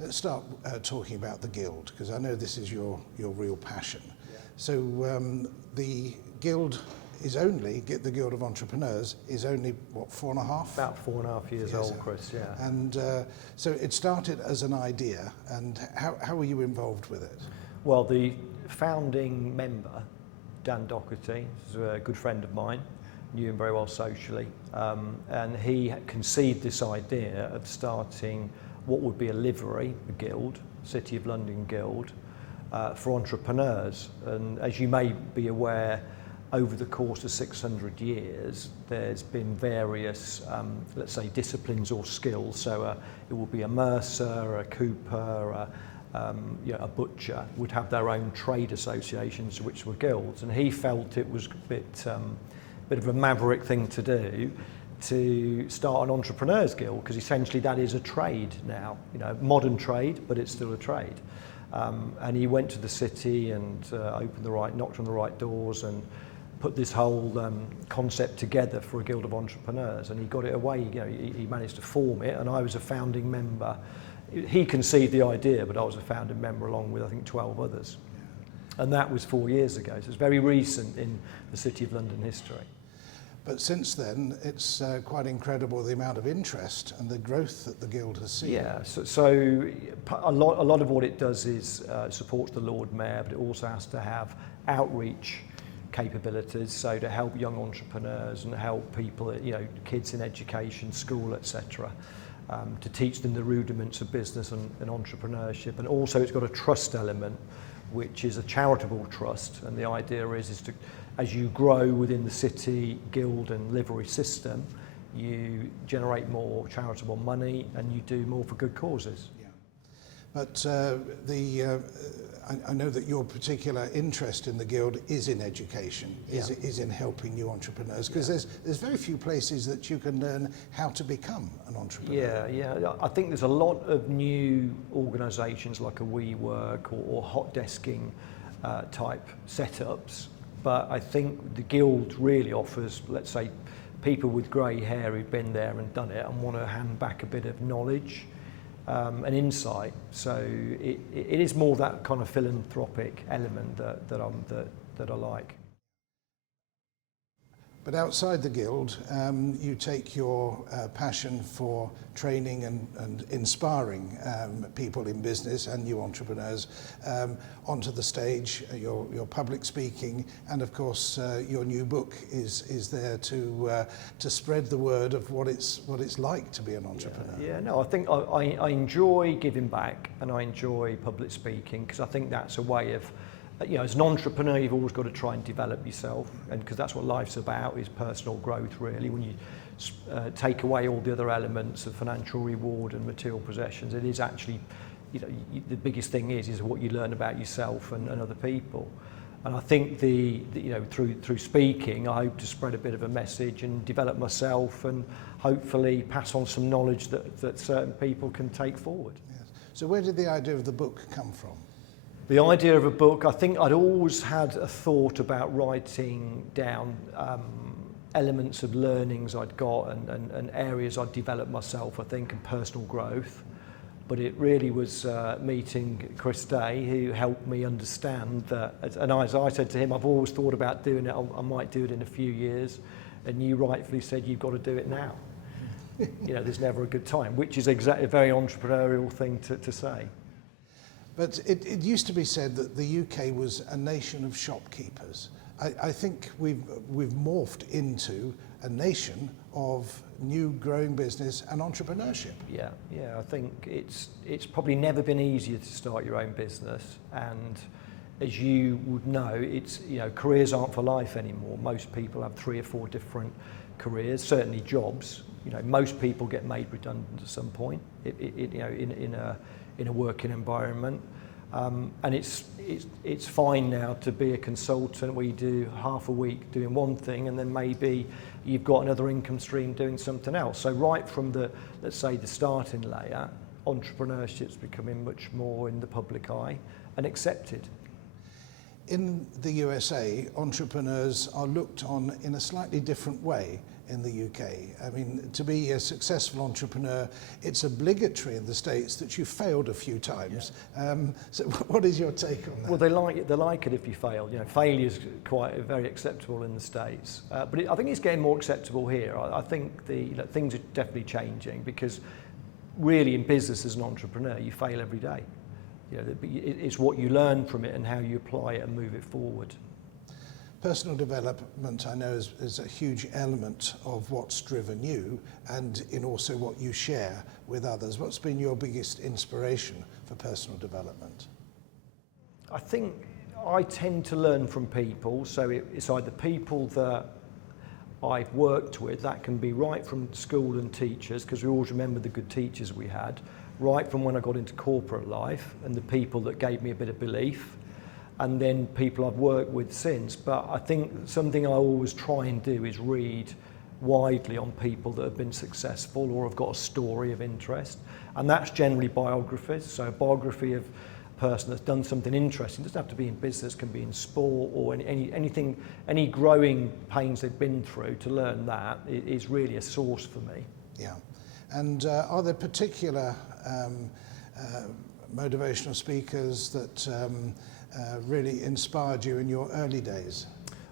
Let's start talking about the Guild, because I know this is your real passion. Yeah. So the Guild is only, the Guild of Entrepreneurs is only, what, 4.5? About 4.5 years old, Chris, yeah. And so it started as an idea, and how were you involved with it? Well, the founding member, Dan Doherty, is a good friend of mine, knew him very well socially, and he conceived this idea of starting what would be a livery, a guild, City of London Guild, for entrepreneurs. And as you may be aware, over the course of 600 years, there's been various, let's say, disciplines or skills. So it will be a mercer, a cooper, a butcher would have their own trade associations, which were guilds. And he felt it was a bit of a maverick thing to do, to start an entrepreneurs guild, because essentially that is a trade now, modern trade, but it's still a trade. And he went to the city and knocked on the right doors and put this whole concept together for a guild of entrepreneurs, and he got it away. He managed to form it, and I was a founding member. He conceived the idea, but I was a founding member along with, I think, 12 others. And that was 4 years ago, so it's very recent in the City of London history. But since then, it's quite incredible the amount of interest and the growth that the Guild has seen. Yeah, so a lot of what it does is supports the Lord Mayor, but it also has to have outreach capabilities, so to help young entrepreneurs and help people, kids in education, school, etc., to teach them the rudiments of business and entrepreneurship. And also it's got a trust element, which is a charitable trust, and the idea is to, as you grow within the city guild and livery system, you generate more charitable money and you do more for good causes. Yeah. But I know that your particular interest in the Guild is in education, is in helping new entrepreneurs, because there's very few places that you can learn how to become an entrepreneur. Yeah. I think there's a lot of new organisations like a WeWork or hot desking type setups, but I think the Guild really offers, let's say, people with grey hair who've been there and done it and want to hand back a bit of knowledge and insight. So it is more that kind of philanthropic element that I like. But outside the Guild, you take your passion for training and inspiring people in business and new entrepreneurs onto the stage, your public speaking, and of course your new book is there to spread the word of what it's like to be an entrepreneur. Yeah, no, I think I enjoy giving back and I enjoy public speaking, because I think that's a way of, as an entrepreneur, you've always got to try and develop yourself, and because that's what life's about, is personal growth, really. When you take away all the other elements of financial reward and material possessions, it is actually, the biggest thing is what you learn about yourself and other people. And I think through speaking, I hope to spread a bit of a message and develop myself, and hopefully pass on some knowledge that certain people can take forward. Yes. So where did the idea of the book come from? The idea of a book, I think I'd always had a thought about writing down elements of learnings I'd got and areas I'd developed myself, I think, and personal growth. But it really was meeting Chris Day who helped me understand that, and as I said to him, I've always thought about doing it, I might do it in a few years, and you rightfully said you've got to do it now. There's never a good time, which is exactly a very entrepreneurial thing to say. But it used to be said that the UK was a nation of shopkeepers. I think we've morphed into a nation of new growing business and entrepreneurship. Yeah, I think it's probably never been easier to start your own business, and as you would know, careers aren't for life anymore. Most people have 3 or 4 different careers, certainly jobs. Most people get made redundant at some point in a working environment, and it's fine now to be a consultant where you do half a week doing one thing and then maybe you've got another income stream doing something else. So right from let's say the starting layer, entrepreneurship's becoming much more in the public eye and accepted. In the USA, entrepreneurs are looked on in a slightly different way. in the UK. I mean, to be a successful entrepreneur, it's obligatory in the States that you failed a few times. So what is your take on that? Well, they like it if you fail. You know, failure's very acceptable in the States, but I think it's getting more acceptable here. I think things are definitely changing, because really in business as an entrepreneur, you fail every day. You know, it's what you learn from it and how you apply it and move it forward. Personal development, I know, is a huge element of what's driven you, and in also what you share with others. What's been your biggest inspiration for personal development? I think I tend to learn from people, so it's either people that I've worked with, that can be right from school and teachers, because we always remember the good teachers we had, right from when I got into corporate life and the people that gave me a bit of belief, and then people I've worked with since. But I think something I always try and do is read widely on people that have been successful or have got a story of interest, and that's generally biographies. So a biography of a person that's done something interesting, it doesn't have to be in business, can be in sport or anything, any growing pains they've been through. To learn that is really a source for me. Yeah. And are there particular motivational speakers that really inspired you in your early days?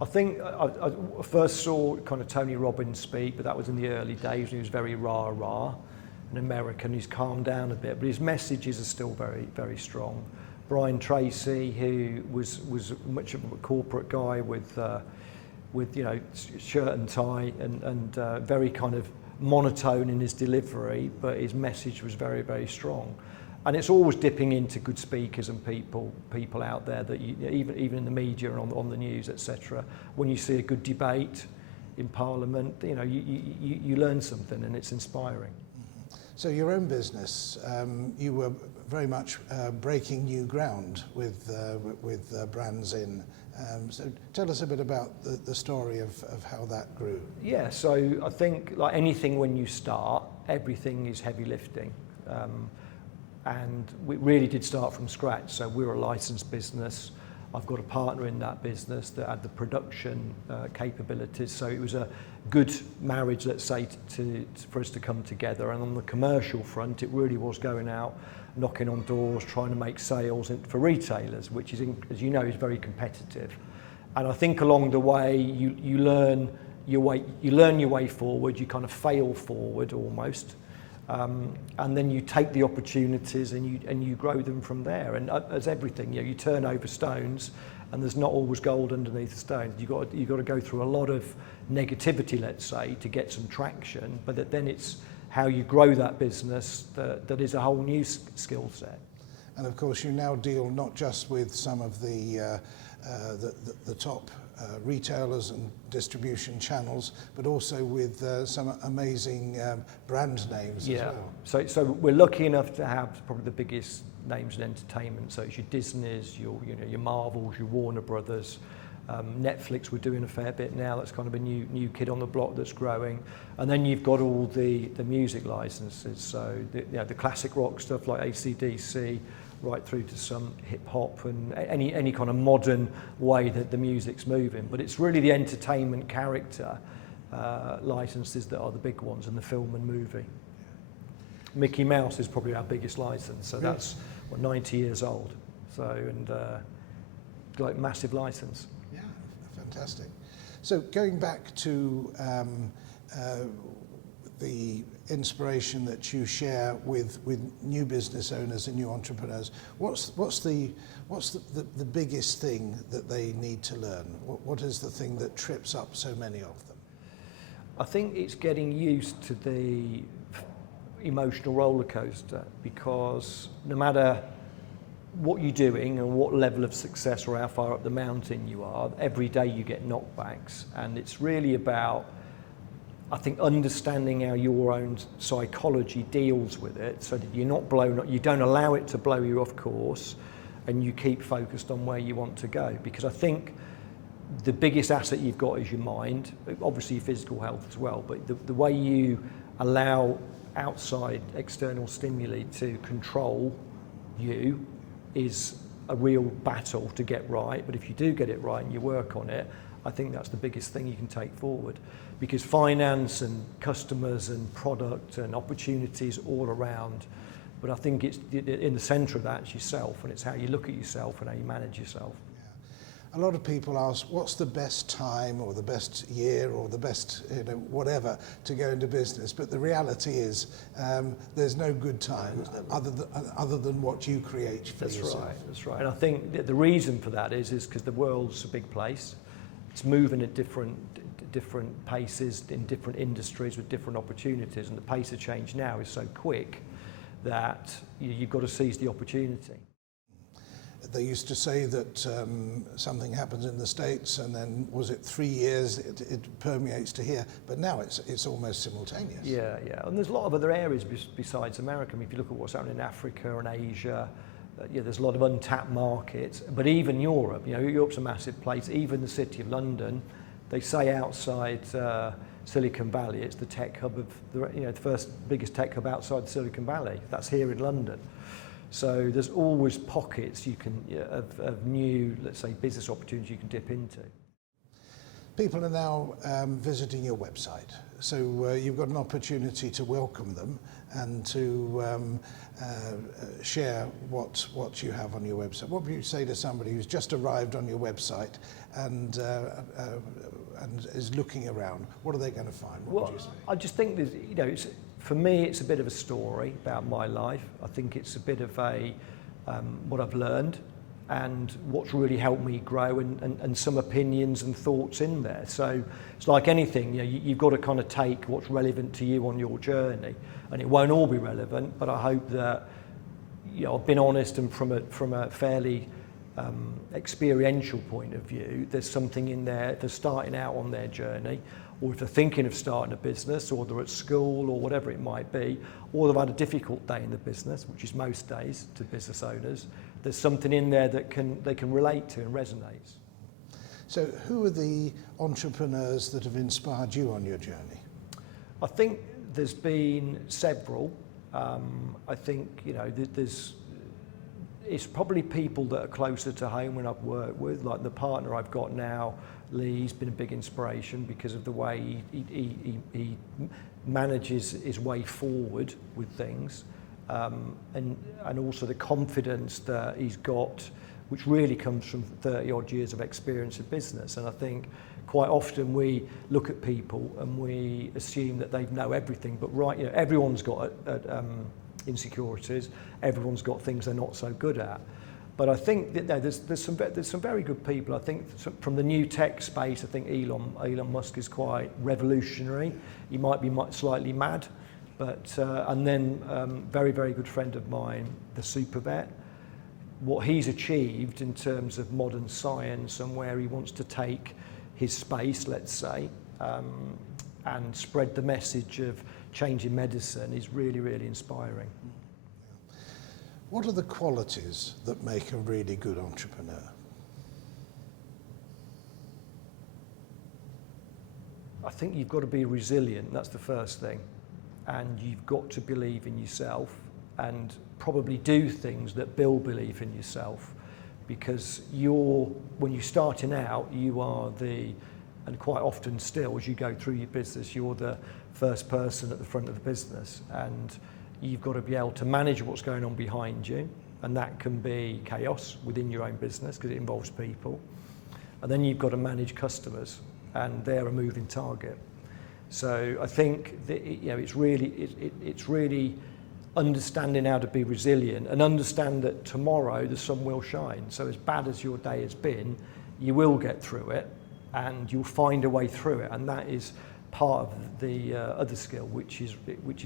I think I first saw kind of Tony Robbins speak, but that was in the early days. He was very rah-rah, an American. He's calmed down a bit, but his messages are still very, very strong. Brian Tracy, who was much of a corporate guy with you know, shirt and tie and very kind of monotone in his delivery, but his message was very, very strong. And it's always dipping into good speakers and people out there that you, even in the media and on the news, etc. When you see a good debate in Parliament, you know, you learn something, and it's inspiring. So your own business, you were very much breaking new ground with Brans In. So tell us a bit about the story of how that grew. Yeah, so I think like anything, when you start, everything is heavy lifting. And we really did start from scratch. So we're a licensed business. I've got a partner in that business that had the production capabilities. So it was a good marriage, let's say, for us to come together. And on the commercial front, it really was going out, knocking on doors, trying to make sales for retailers, which is, as you know, is very competitive. And I think along the way, you learn your way forward. You kind of fail forward almost. And then you take the opportunities and you grow them from there. And as everything, you know, you turn over stones, and there's not always gold underneath the stones. You've got to go through a lot of negativity, let's say, to get some traction. But then it's how you grow that business that is a whole new skill set. And of course, you now deal not just with some of the top retailers and distribution channels, but also with some amazing brand names as well. So we're lucky enough to have probably the biggest names in entertainment. So it's your Disneys, your Marvels, your Warner Brothers. Netflix, we're doing a fair bit now. That's kind of a new kid on the block that's growing. And then you've got all the music licenses. So the classic rock stuff like AC/DC, right through to some hip hop and any kind of modern way that the music's moving. But it's really the entertainment character licenses that are the big ones, and the film and movie. Mickey Mouse is probably our biggest license, so that's 90 years old. So, and like massive license. Yeah, fantastic. So going back to the inspiration that you share with new business owners and new entrepreneurs, what's the biggest thing that they need to learn? What is the thing that trips up so many of them? I think it's getting used to the emotional roller coaster, because no matter what you're doing and what level of success or how far up the mountain you are, every day you get knockbacks, and it's really about, I think, understanding how your own psychology deals with it, so that you're not blown up, you don't allow it to blow you off course, and you keep focused on where you want to go. Because I think the biggest asset you've got is your mind, obviously your physical health as well, but the way you allow outside external stimuli to control you is a real battle to get right. But if you do get it right and you work on it, I think that's the biggest thing you can take forward, because finance and customers and product and opportunities all around. But I think it's in the centre of that, it's yourself, and it's how you look at yourself and how you manage yourself. A lot of people ask, what's the best time or the best year or the best, whatever to go into business? But the reality is there's no good time other than what you create for yourself. That's right. And I think the reason for that is because the world's a big place. It's moving at different paces in different industries with different opportunities, and the pace of change now is so quick that you've got to seize the opportunity. They used to say that something happens in the States and then, was it 3 years, it permeates to here, but now it's almost simultaneous. Yeah. And there's a lot of other areas besides America. I mean, if you look at what's happening in Africa and Asia, there's a lot of untapped markets. But even Europe, Europe's a massive place. Even the City of London, they say outside Silicon Valley, it's the tech hub of the first biggest tech hub outside Silicon Valley. That's here in London. So there's always pockets of new, let's say, business opportunities you can dip into. People are now visiting your website, so you've got an opportunity to welcome them and to share what you have on your website. What would you say to somebody who's just arrived on your website and is looking around? What are they going to find? What would you say? I just think there's, for me, it's a bit of a story about my life. I think it's a bit of what I've learned and what's really helped me grow, and some opinions and thoughts in there. So it's like anything, you've got to kind of take what's relevant to you on your journey, and it won't all be relevant, but I hope that I've been honest, and from a fairly experiential point of view, there's something in there for starting out on their journey, or if they're thinking of starting a business, or they're at school, or whatever it might be, or they've had a difficult day in the business, which is most days to business owners, there's something in there that they can relate to and resonates. So who are the entrepreneurs that have inspired you on your journey? I think there's been several. I think, it's probably people that are closer to home when I've worked with, like the partner I've got now, Lee's been a big inspiration because of the way he manages his way forward with things, and also the confidence that he's got, which really comes from 30 odd years of experience in business. And I think quite often we look at people and we assume that they know everything, but everyone's got insecurities, everyone's got things they're not so good at. But I think that there's some very good people. I think from the new tech space, I think Elon Musk is quite revolutionary. He might be slightly mad, but and then very, very good friend of mine, the super vet. What he's achieved in terms of modern science and where he wants to take his space, let's say, and spread the message of changing medicine is really, really inspiring. What are the qualities that make a really good entrepreneur? I think you've got to be resilient, that's the first thing. And you've got to believe in yourself and probably do things that build belief in yourself, because when you're starting out, you are and quite often still as you go through your business, you're the first person at the front of the business, and you've got to be able to manage what's going on behind you, and that can be chaos within your own business because it involves people. And then you've got to manage customers, and they're a moving target. So I think that, it's really understanding how to be resilient and understand that tomorrow the sun will shine. So as bad as your day has been, you will get through it and you'll find a way through it, and that is part of the other skill, which is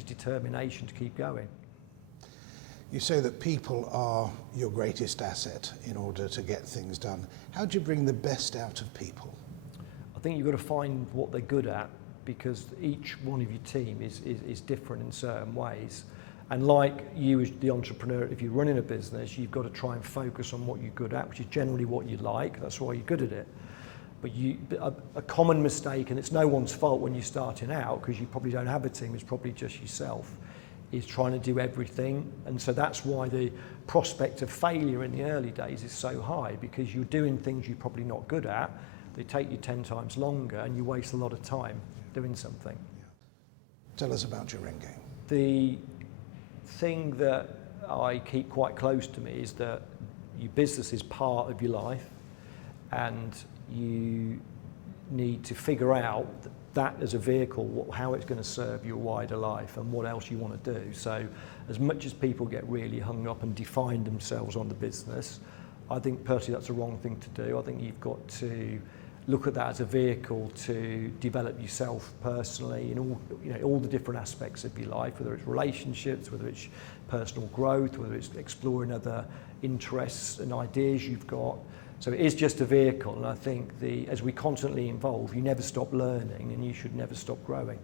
determination to keep going. You say that people are your greatest asset in order to get things done. How do you bring the best out of people? I think you've got to find what they're good at, because each one of your team is different in certain ways. And like you as the entrepreneur, if you're running a business, you've got to try and focus on what you're good at, which is generally what you like. That's why you're good at it. But a common mistake, and it's no one's fault when you're starting out, because you probably don't have a team, it's probably just yourself, is trying to do everything. And so that's why the prospect of failure in the early days is so high, because you're doing things you're probably not good at, They take you 10 times longer and you waste a lot of time doing something. Tell us about your end game. The thing that I keep quite close to me is that your business is part of your life, and you need to figure out that as a vehicle, how it's going to serve your wider life and what else you want to do. So as much as people get really hung up and define themselves on the business, I think personally that's the wrong thing to do. I think you've got to look at that as a vehicle to develop yourself personally in all, all the different aspects of your life, whether it's relationships, whether it's personal growth, whether it's exploring other interests and ideas you've got. So it is just a vehicle, and I think as we constantly evolve, you never stop learning and you should never stop growing.